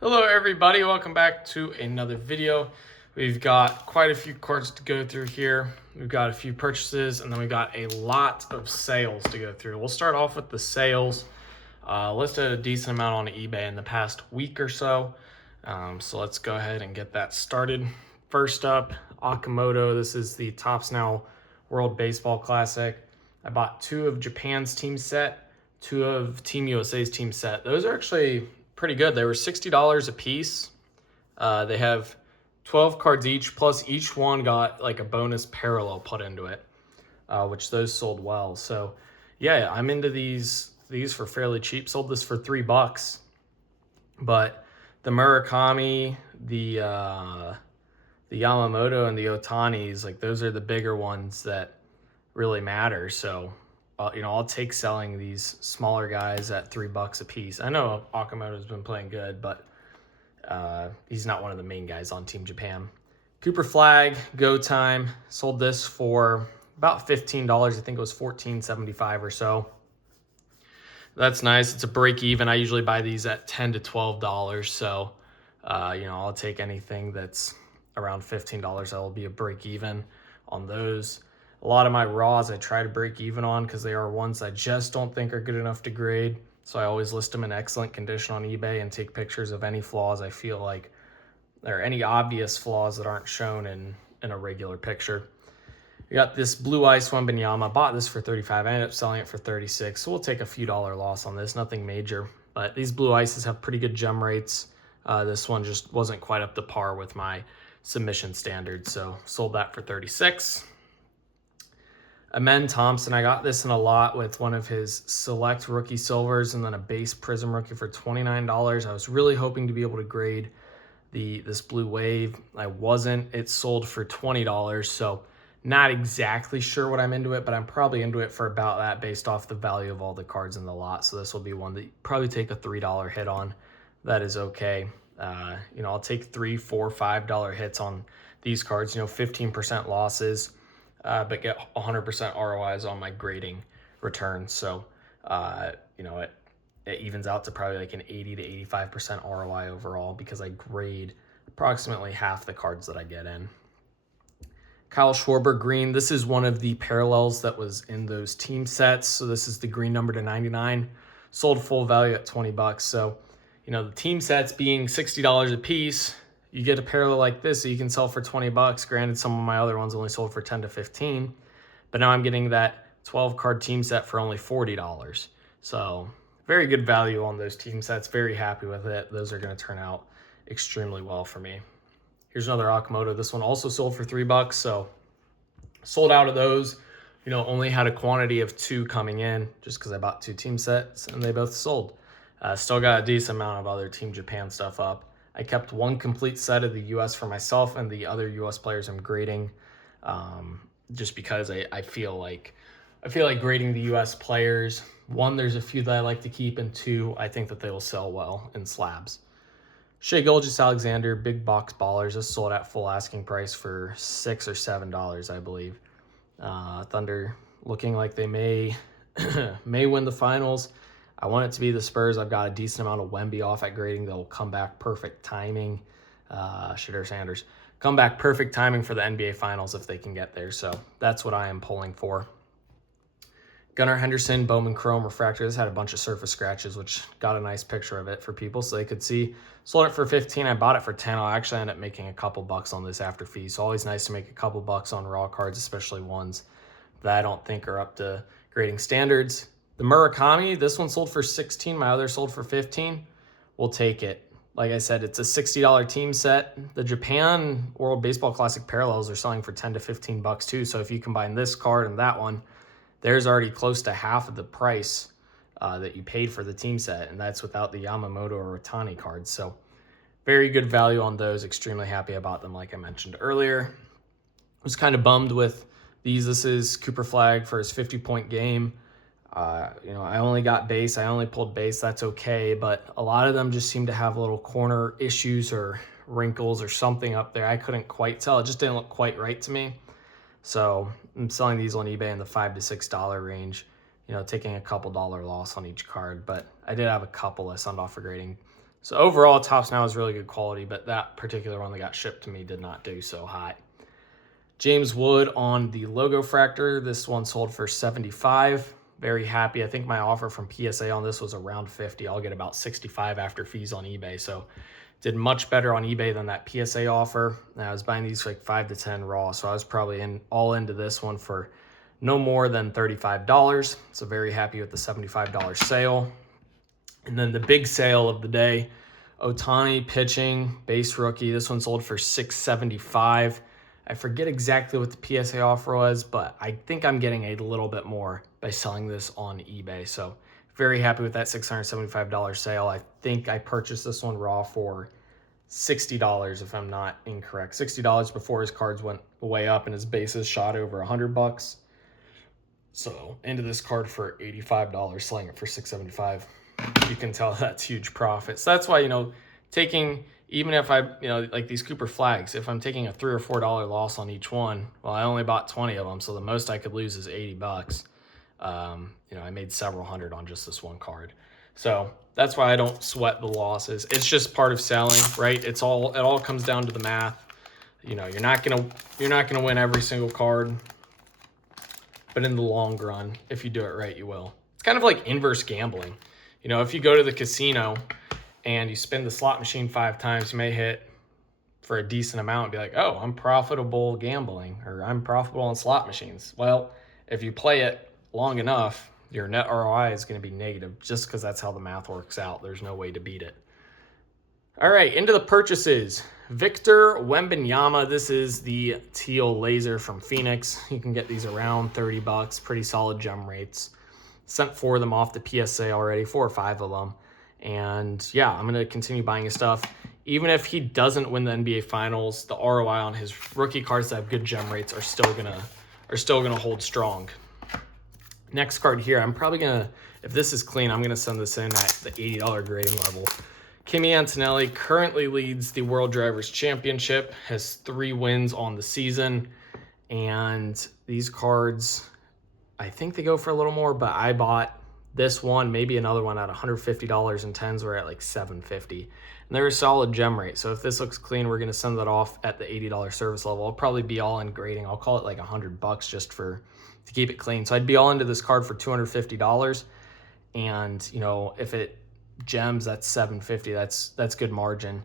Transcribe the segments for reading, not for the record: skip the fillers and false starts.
Hello everybody, welcome back to another video. We've got quite a few cards to go through here. We've got a few purchases and then we've got a lot of sales to go through. We'll start off with the sales. Listed a decent amount on eBay in the past week or so. So let's go ahead and get that started. First up, Okamoto. This is the Topps Now World Baseball Classic. I bought two of Japan's team set, two of Team USA's team set. Those are actually pretty good. They were $60 a piece. They have 12 cards each, plus each one got like a bonus parallel put into it, which those sold well. So yeah, I'm into these for fairly cheap. Sold this for $3, but the Murakami, the Yamamoto, and the Otanis, like those are the bigger ones that really matter. So I'll take selling these smaller guys at $3 a piece. I know Okamoto's been playing good, but he's not one of the main guys on Team Japan. Cooper Flag, Go Time. Sold this for about $15. I think it was $14.75 or so. That's nice. It's a break even. I usually buy these at $10 to $12. So, I'll take anything that's around $15. That'll be a break even on those. A lot of my raws I try to break even on because they are ones I just don't think are good enough to grade. So I always list them in excellent condition on eBay and take pictures of any flaws I feel like, or any obvious flaws that aren't shown in a regular picture. We got this Blue Ice Wembanyama. Bought this for $35. I ended up selling it for $36. So we'll take a few dollar loss on this. Nothing major. But these Blue Ices have pretty good gem rates. This one just wasn't quite up to par with my submission standards. So sold that for $36. Amen Thompson. I got this in a lot with one of his select rookie silvers and then a base prism rookie for $29. I was really hoping to be able to grade this Blue Wave. I wasn't. It sold for $20. So not exactly sure what I'm into it, but I'm probably into it for about that based off the value of all the cards in the lot. So this will be one that you probably take a $3 hit on. That is okay. I'll take $3, $4, $5 hits on these cards, 15% losses, but get 100% ROIs on my grading returns. So, it evens out to probably like an 80 to 85% ROI overall because I grade approximately half the cards that I get in. Kyle Schwarber green. This is one of the parallels that was in those team sets. So this is the green number to 99. Sold full value at $20. So, the team sets being $60 a piece, you get a parallel like this that you can sell for $20. Granted, some of my other ones only sold for 10 to 15, but now I'm getting that 12 card team set for only $40. So very good value on those team sets. Very happy with it. Those are going to turn out extremely well for me. Here's another Okamoto. This one also sold for $3. So sold out of those. Only had a quantity of 2 coming in just because I bought 2 team sets and they both sold. Still got a decent amount of other Team Japan stuff up. I kept 1 complete set of the US for myself and the other US players I'm grading, just because I feel like grading the US players. 1, there's a few that I like to keep, and 2, I think that they will sell well in slabs. Shai Gilgeous-Alexander, big box ballers. This sold at full asking price for $6 or $7, I believe. Thunder looking like they may win the finals. I want it to be the Spurs. I've got a decent amount of Wemby off at grading. They'll come back perfect timing. Shadur Sanders. Come back perfect timing for the NBA Finals if they can get there. So that's what I am pulling for. Gunnar Henderson, Bowman Chrome Refractor. This had a bunch of surface scratches, which got a nice picture of it for people so they could see. Sold it for $15. I bought it for $10. I'll actually end up making a couple bucks on this after fees. So always nice to make a couple bucks on raw cards, especially ones that I don't think are up to grading standards. The Murakami, this one sold for $16. My other sold for $15. We'll take it. Like I said, it's a $60 team set. The Japan World Baseball Classic parallels are selling for $10 to $15 too. So if you combine this card and that one, there's already close to half of the price that you paid for the team set, and that's without the Yamamoto or Otani cards. So very good value on those. Extremely happy about them, like I mentioned earlier. I was kind of bummed with these. This is Cooper Flag for his 50-point game. I only got base. I only pulled base. That's okay. But a lot of them just seem to have little corner issues or wrinkles or something up there. I couldn't quite tell. It just didn't look quite right to me. So I'm selling these on eBay in the $5 to $6 range, taking a couple dollar loss on each card. But I did have a couple I signed off for grading. So overall, Topps Now is really good quality, but that particular one that got shipped to me did not do so hot. James Wood on the Logo Fractor. This one sold for $75. Very happy. I think my offer from PSA on this was around $50. I'll get about $65 after fees on eBay. So did much better on eBay than that PSA offer. I was buying these for like 5 to 10 raw. So I was probably all into this one for no more than $35. So very happy with the $75 sale. And then the big sale of the day, Ohtani pitching, base rookie. This one sold for $675. I forget exactly what the PSA offer was, but I think I'm getting a little bit more by selling this on eBay. So very happy with that $675 sale. I think I purchased this one raw for $60, if I'm not incorrect. $60 before his cards went way up and his bases shot over $100. So into this card for $85, selling it for $675. You can tell that's huge profit. So that's why, taking, even if I, like these Cooper flags, if I'm taking a $3 or $4 loss on each one, well, I only bought 20 of them. So the most I could lose is $80. I made several hundred on just this one card. So that's why I don't sweat the losses. It's just part of selling, right? It all comes down to the math. You're not gonna win every single card, but in the long run, if you do it right, you will. It's kind of like inverse gambling. If you go to the casino and you spin the slot machine 5 times, you may hit for a decent amount and be like, oh, I'm profitable gambling, or I'm profitable on slot machines. Well, if you play it long enough, your net ROI is going to be negative just because that's how the math works out. There's no way to beat it. All right, into the purchases. Victor Wembanyama. This is the teal laser from Phoenix. You can get these around $30. Pretty solid gem rates. Sent 4 of them off the PSA already, 4 or 5 of them. And yeah, I'm going to continue buying his stuff. Even if he doesn't win the NBA Finals, the ROI on his rookie cards that have good gem rates are still gonna hold strong. Next card here, I'm probably gonna, if this is clean, I'm gonna send this in at the $80 grading level. Kimi Antonelli currently leads the World Drivers' Championship, has 3 wins on the season, and these cards, I think they go for a little more, but I bought this one, maybe another one at $150, and 10s were at like $750. And they're a solid gem rate. So if this looks clean, we're gonna send that off at the $80 service level. I'll probably be all in grading. I'll call it like $100 just to keep it clean. So I'd be all into this card for $250. And if it gems, that's $750. That's good margin.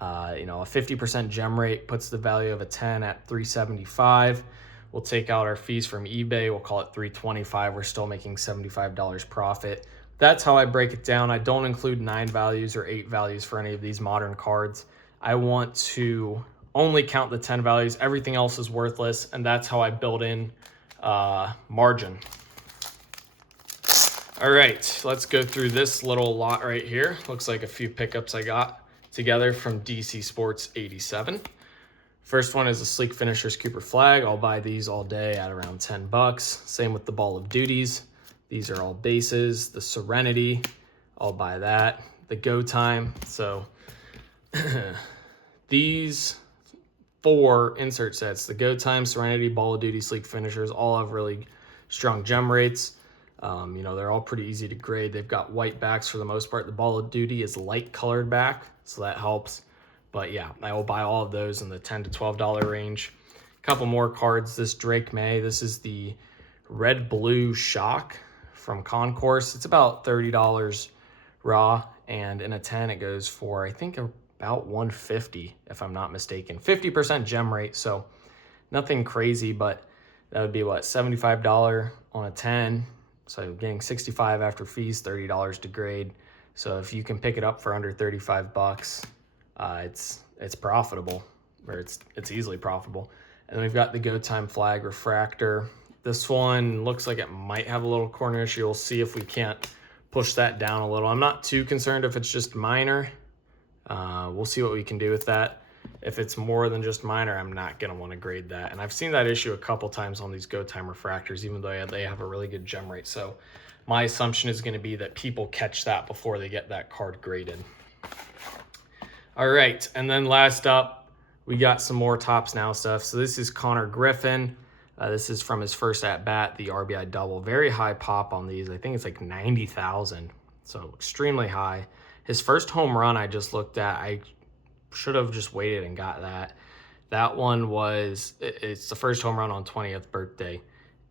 A 50% gem rate puts the value of a 10 at $375. We'll take out our fees from eBay. We'll call it $325. We're still making $75 profit. That's how I break it down. I don't include 9 values or 8 values for any of these modern cards. I want to only count the 10 values. Everything else is worthless, and that's how I build in margin. All right, let's go through this little lot right here. Looks like a few pickups I got together from DC Sports 87. First one is a Sleek Finishers Cooper flag. I'll buy these all day at around $10. Same with the Ball of Duties. These are all bases. The Serenity, I'll buy that. The Go Time. So these 4 insert sets, the Go Time, Serenity, Ball of Duty, Sleek Finishers, all have really strong gem rates. They're all pretty easy to grade. They've got white backs for the most part. The Ball of Duty is light colored back, so that helps. But yeah, I will buy all of those in the $10 to $12 range. A couple more cards. This Drake May. This is the Red Blue Shock from Concourse. It's about $30 raw, and in a 10 it goes for, I think, about $150 if I'm not mistaken. 50% gem rate, so nothing crazy, but that would be what, $75 on a 10. So getting $65 after fees, $30 to grade. So if you can pick it up for under $35, it's profitable, or it's easily profitable. And then we've got the Go Time Flag Refractor. This one looks like it might have a little corner issue. We'll see if we can't push that down a little. I'm not too concerned if it's just minor. We'll see what we can do with that. If it's more than just minor, I'm not going to want to grade that. And I've seen that issue a couple times on these Go Time Refractors, even though they have a really good gem rate. So my assumption is going to be that people catch that before they get that card graded. All right, and then last up, we got some more Topps Now stuff. So this is Connor Griffin. This is from his first at-bat, the RBI double. Very high pop on these. I think it's like 90,000, so extremely high. His first home run I just looked at, I should have just waited and got that. That one was, it's the first home run on 20th birthday.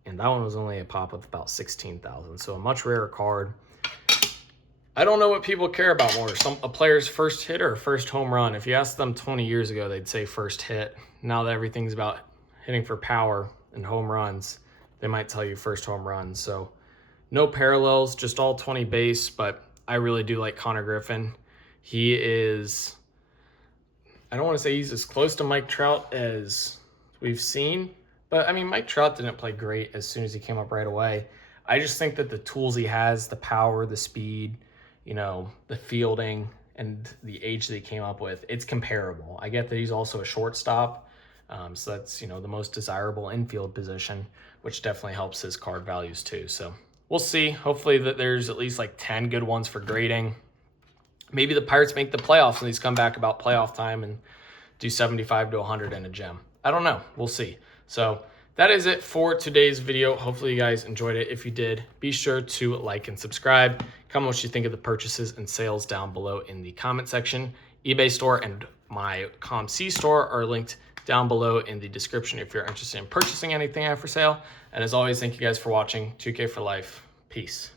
And that one was only a pop of about 16,000. So a much rarer card. I don't know what people care about more, a player's first hit or first home run. If you asked them 20 years ago, they'd say first hit. Now that everything's about hitting for power and home runs, they might tell you first home run. So no parallels, just all 20 base, but I really do like Connor Griffin. He is, I don't want to say he's as close to Mike Trout as we've seen, but I mean, Mike Trout didn't play great as soon as he came up right away. I just think that the tools he has, the power, the speed, you know, the fielding, and the age that he came up with, it's comparable. I get that he's also a shortstop, so that's, you know, the most desirable infield position, which definitely helps his card values too. So we'll see. Hopefully that there's at least like 10 good ones for grading. Maybe the Pirates make the playoffs and these come back about playoff time and do 75 to 100 in a gem. I don't know. We'll see. So that is it for today's video. Hopefully you guys enjoyed it. If you did, be sure to like and subscribe. Comment what you think of the purchases and sales down below in the comment section. eBay store and my ComC store are linked down below in the description if you're interested in purchasing anything I have for sale. And as always, thank you guys for watching. 2K for life. Peace.